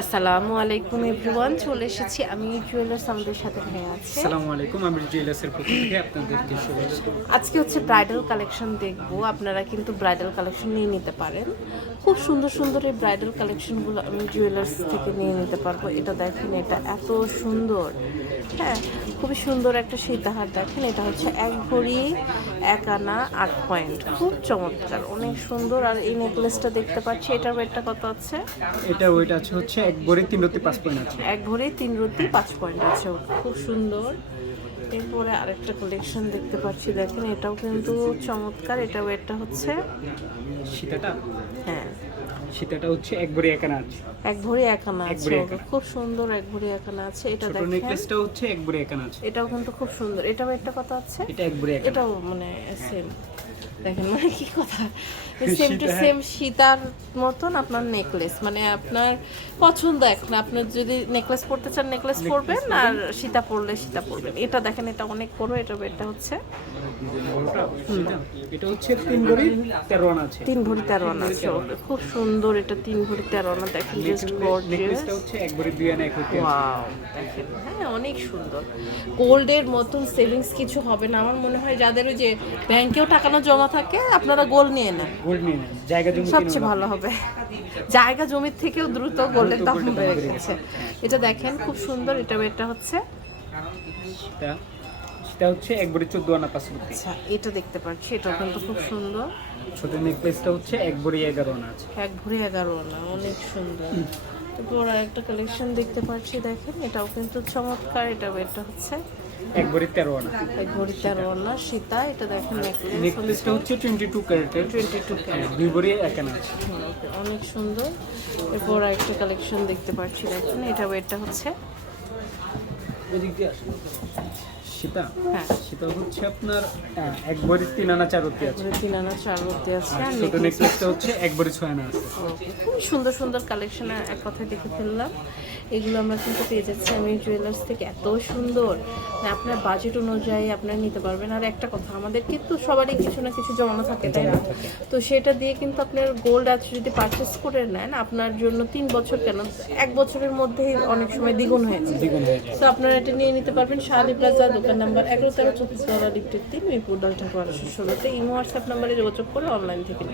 আসসালামু আলাইকুম এভরিওয়ান চলে এসেছি আমি জুয়েলার্স আমাদের সাথে হয়ে আছি। আসসালামু আলাইকুম আমি জুয়েলার্সের পক্ষ থেকে আপনাদেরকে শুভেচ্ছা। আজকে হচ্ছে ব্রাইডাল কালেকশন দেখব আপনারা কিন্তু ব্রাইডাল কালেকশন নিয়ে নিতে পারেন। খুব সুন্দর সুন্দর এই ব্রাইডাল কালেকশনগুলো আমি জুয়েলার্স থেকে নিয়ে নিতে পারব। এটা দেখেন এটা এত সুন্দর। হ্যাঁ খুবই সুন্দর একটা সীতাহার দেখেন। এটা হচ্ছে এক ভরি এক আনা আট পয়েন্ট। খুব চমৎকার অনেক সুন্দর। আর এই নেকলেসটা দেখতে পাচ্ছি এটার ওয়েটটা কত আছে? এটা ওয়েট আছে হচ্ছে এক ভরি তিন রতি পাঁচ পয়েন্ট আছে। এক ভরি তিন রুটি পাঁচ পয়েন্ট আছে। খুব সুন্দর। এরপরে আরেকটা কালেকশন দেখতে পাচ্ছি। দেখেন এটাও কিন্তু চমৎকার। এটা ওয়েটটা হচ্ছে সীতাটা? হ্যাঁ। সীতাটা হচ্ছে এক ভরি একানা আছে এক ভরি একানা আছে খুব সুন্দর এক ভরি একানা আছে এটা দেখেন। নেকলেসটা হচ্ছে এক ভরি একানা আছে এটাও কিন্তু খুব সুন্দর। এটা ওয়েটটা কত আছে? এটা এক ভরি একানা এটাও মানে সেম দেখেন মানে কি কথা? সেম টু সেম সীতার মতন আপনার নেকলেস মানে আপনার পছন্দ এখন। আপনার যদি নেকলেস পরতে চান নেকলেস পরবেন আর সীতা পরলে সীতা পরবেন। এটা দেখেন এটা অনেক বড় এটা এটা হচ্ছে এটা হচ্ছে তিন ভরি তেরো আনা আছে। তিন ভরি তেরো আনা আছে। খুব সুন্দর এটা তিন ভরি তেরো আনা। দেখেন জাস্ট গর্জিয়াস এক ভরি দুই আনা এক ওয়াও দেখেন হ্যাঁ অনেক সুন্দর। গোল্ডের মতন সেভিংস কিছু হবে না। আমার মনে হয় যাদের ওই যে ব্যাংকেও টাকানো জমা থাকে আপনারা গোল নিয়ে নেন। গোল্ড নিয়ে নেন। জায়গা জমি সবচেয়ে ভালো হবে। জায়গা জমির থেকেও দ্রুত গোল্ডের দাম বেড়ে গেছে। এটা দেখেন খুব সুন্দর এটা এটা হচ্ছে। সেটা হচ্ছে এক ভরি চোদ্দ আনা পাঁচ আচ্ছা এটা দেখতে পাচ্ছি এটা কিন্তু খুব সুন্দর। ছোট নেকলেসটা হচ্ছে এক ভরি এগারো আনা আছে। এক ভরি এগারো না অনেক সুন্দর। তারপর একটা কালেকশন দেখতে পাচ্ছি দেখেন এটাও কিন্তু চমৎকার এটা এটা হচ্ছে। এক ভরি তেরো আনা এক ভরি তেরো আনা সীতা এটা দেখেন নেকলেস নেকলেসটা হচ্ছে টোয়েন্টি টু ক্যারেটের টোয়েন্টি টু দুই ভরি একানা আছে। অনেক সুন্দর। এরপর একটা কালেকশন দেখতে পাচ্ছি দেখুন এটা ওয়েটটা হচ্ছে। সীতা? হ্যাঁ। সেটা হচ্ছে আপনার আহ, এক তিন আনা চার রতি আছে। তিন আনা চার মধ্যে আছে আর ছোট নেকলেসটা হচ্ছে এক ছয় আনা আছে। খুব সুন্দর সুন্দর কালেকশন এক কথায় দেখে ফেললাম। এগুলো আমরা কিন্তু পেয়ে যাচ্ছি আমি জুয়েলার্স থেকে এত সুন্দর। মানে আপনার বাজেট অনুযায়ী আপনারা নিতে পারবেন। আর একটা কথা আমাদের কিন্তু সবারই কিছু না কিছু জমানো থাকে তাই না? তো সেটা দিয়ে কিন্তু আপনার গোল্ড আজ যদি পারচেস করে নেন আপনার জন্য তিন বছর কেন? এক বছরের মধ্যেই অনেক সময় দ্বিগুণ হয়ে যায়। দ্বিগুণ হয়ে যায়। তো আপনারা এটা নিয়ে নিতে পারবেন। শাহাদি প্লাজা দোকান নাম্বার এগারো তেরো চব্বিশ ডলার লিফটের তিন মিরপুর দশ ঢাকা বারোশো ষোলোতে ইমো হোয়াটসঅ্যাপ নাম্বারে যোগাযোগ করে অনলাইন থেকে